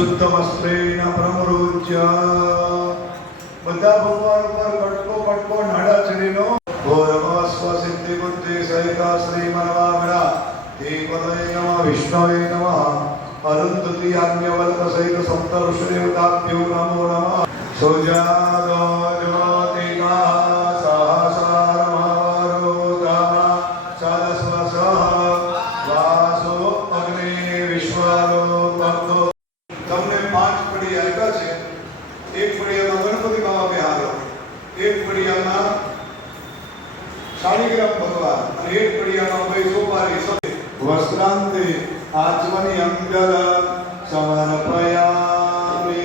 શુદ્ધમસ્ત્રેણ પ્રમૃજ્ય બધા ભગવાન ઉપર કટકો કટકો નાડા ચડીનો ઓરમસ્વ સિદ્ધિ બુદ્ધિ સહિતા શ્રી મનવામણા દેવદય નમઃ વિષ્ણવે નમઃ અરુંધતિ આજ્ઞવલ્ક સહિત સપ્ત ઋષિદેવતાભ્યો નમો નમઃ સુજાતો જ્યોતિકા સહસ્રમરુદ્રમા સદસ્વસઃ વાસો અગ્નિ વિશ્વરૂપતો તમને 5 પડી આપ્યા છે. એક પડિયામાં ગણપતિ બાબા બેહારો, એક પડિયામાં શાળીગ્રામ ભગવાન અને એક પડિયામાં ભાઈ સોપારી વસ્ત્રાંતે આચમની અંગલ સમર્પયામિ.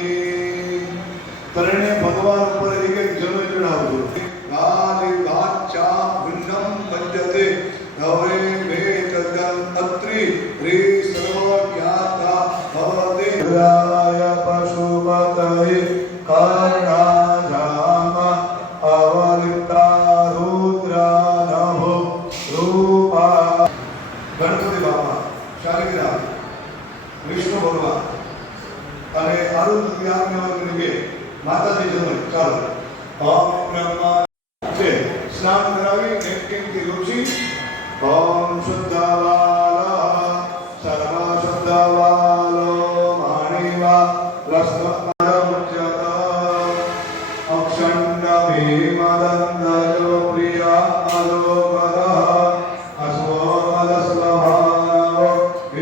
તરણે ભગવાન ઉપર એક એક જનો ચડાવજો. ગાલિ વાચા ભુન્નમ પદ્યતે નવે મે તદ્ગમ અત્રિ રે સર્વજ્ઞાતા ભવતે રાય પશુપતયે કર્ણાજામ અવલિપ્તા રુદ્રા નભો રૂપા. ગણપતિ બાપા, શાલિગ્રામ, વિષ્ણુ ભગવાન અને અરુંધતિ આજ્ઞવલ્કની બે માતાજી જન્મ. ચાલો ઓમ બ્રહ્મા છે સ્નાન કરાવી નેપકિનથી લૂછી ઓમ શુદ્ધવાલ સર્વ શુદ્ધવાલ માણિવા રસ્ત અક્ષંડ